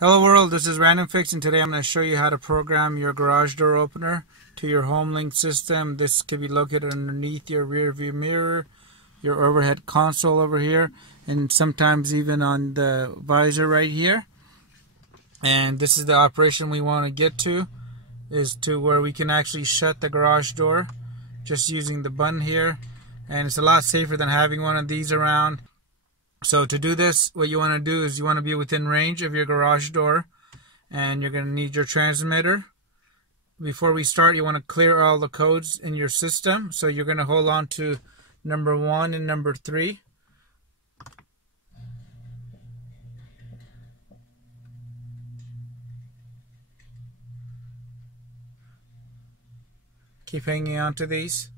Hello world, this is RandomFIX, and today I'm going to show you how to program your garage door opener to your HomeLink system. This could be located underneath your rear view mirror, your overhead console over here, and sometimes even on the visor right here. And this is the operation we want to get to, is to where we can actually shut the garage door just using the button here. And it's a lot safer than having one of these around. So to do this, what you want to do is you want to be within range of your garage door, and you're going to need your transmitter. Before we start, you want to clear all the codes in your system. So you're going to hold on to number 1 and number 3. Keep hanging on to these.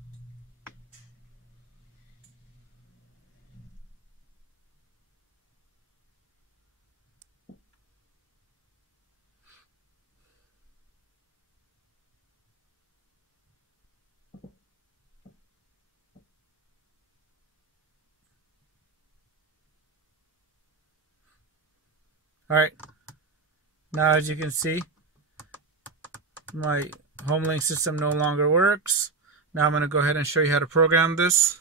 Alright, now as you can see, my HomeLink system no longer works. Now I'm going to go ahead and show you how to program this.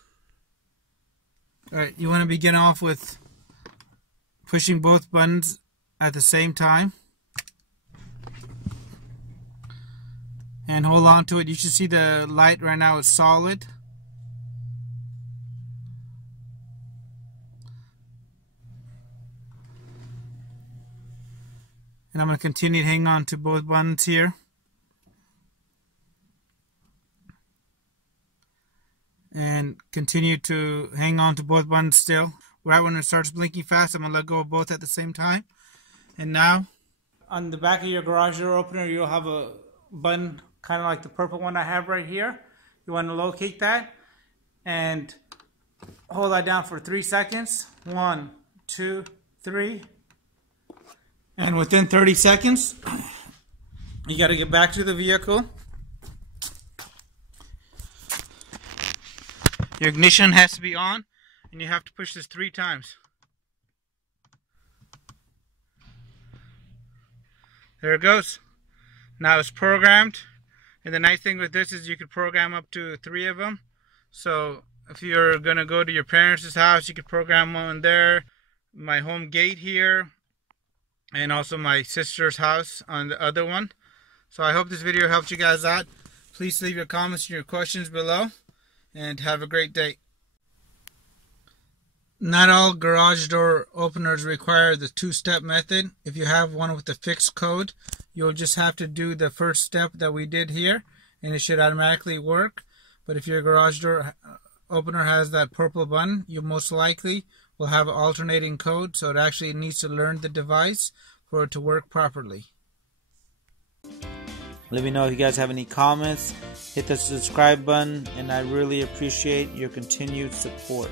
Alright, you want to begin off with pushing both buttons at the same time. And hold on to it. You should see the light right now is solid. And I'm going to continue to hang on to both buttons here. And continue to hang on to both buttons still. Right when it starts blinking fast, I'm going to let go of both at the same time. And now, on the back of your garage door opener, you'll have a button kind of like the purple one I have right here. You want to locate that and hold that down for 3 seconds. 1, 2, 3. And within 30 seconds, you got to get back to the vehicle. Your ignition has to be on, and you have to push this 3 times. There it goes. Now it's programmed. And the nice thing with this is you could program up to 3 of them. So if you're going to go to your parents' house, you could program one there. My home gate here. And also my sister's house on the other one. So I hope this video helped you guys out. Please leave your comments and your questions below. And have a great day. Not all garage door openers require the 2-step method. If you have one with the fixed code, you'll just have to do the first step that we did here, and it should automatically work. But if your garage door opener has that purple button, you most likely will have an alternating code, so it actually needs to learn the device for it to work properly. Let me know if you guys have any comments. Hit the subscribe button, and I really appreciate your continued support.